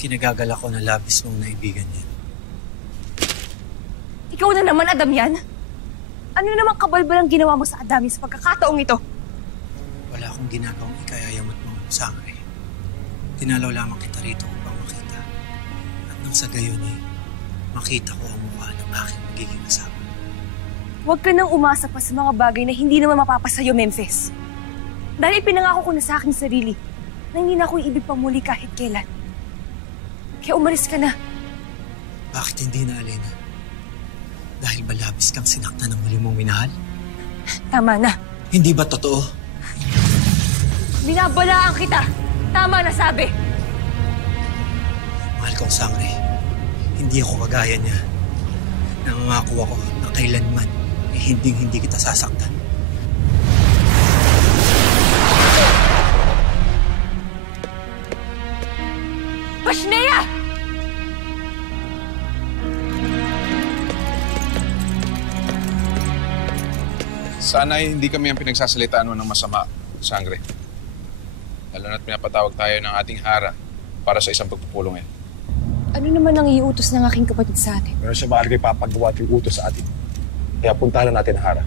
Kinagagala ko na labis mong naibigan niya. Ikaw na naman, Adamian. Ano naman kabalbalang ginawa mo sa Adami sa pagkakataong ito? Wala akong ginagawang ikayayamot mong sangre. Tinalaw lamang kita rito upang makita. At nang sa gayon makita ko ang mukha ng aking magiging asawa. Huwag ka nang umasa pa sa mga bagay na hindi naman mapapasayo, Memphis. Dahil ipinangako ko na sa aking sarili na hindi na ako ibig pamuli kahit kailan. Kaya umalis ka na. Bakit hindi na, Alena? Dahil ba labis kang sinaktan ng muli mong minahal? Tama na. Hindi ba totoo? Binabalaan kita. Tama na sabi. Mahal kong sangre, hindi ako kagaya niya. Nangangako ako na kailanman hindi kita sasaktan. Pashnea! Sana hindi kami ang pinagsasalitaan mo ng masama, Sangre. Lalo na't pinapatawag tayo ng ating hara para sa isang pagpupulong. Ano naman ang iutos ng aking kapatid sa atin? Meron siya maaari ipapagawa at yung utos sa atin. Kaya puntahan na natin ang hara.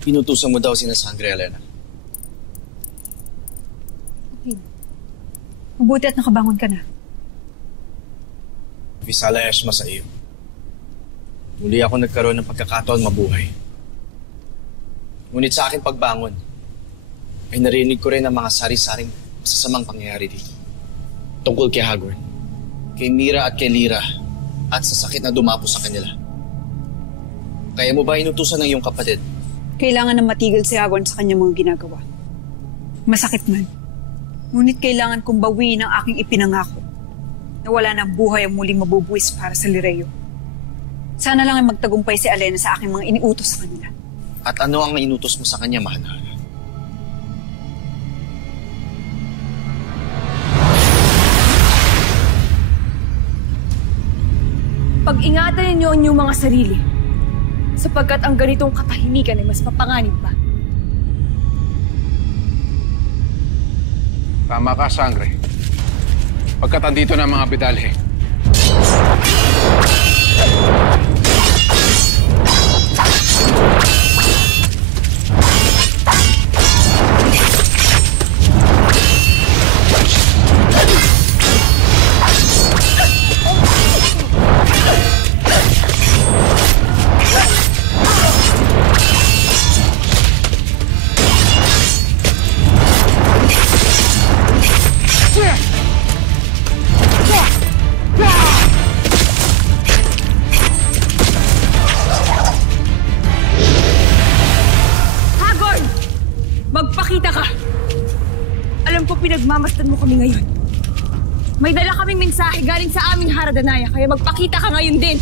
Pinutusan mo daw sina Sangre, Alena. Okay. Mabuti at nakabangon ka na. Visala Eshma sa iyo. Muli ako nagkaroon ng pagkakataon mabuhay. Ngunit sa aking pagbangon, ay narinig ko rin ang mga sari-saring masasamang pangyayari dito. Tungkol kay Hagorn, kay Mira at kay Lyra, at sa sakit na dumapo sa kanila. Kaya mo ba inutusan ng iyong kapatid? Kailangan na matigil si Hagorn sa kanyang mga ginagawa. Masakit man. Ngunit kailangan kong bawiin ang aking ipinangako na wala ng buhay ang muling mabubuwis para sa Lireo. Sana lang ay magtagumpay si Alena sa aking mga iniutos sa kanila. At ano ang inutos mo sa kanya, Mahal? Pag-ingatan ninyo ang inyong mga sarili, sapagkat ang ganitong katahimikan ay mas papanganib pa. Tama ka, Sangre. Pagkat andito na ang mga bidalhe. Magpakita ka! Alam ko pinagmamasdan mo kami ngayon. May dala kaming mensahe galing sa aming Haradanaya, kaya magpakita ka ngayon din!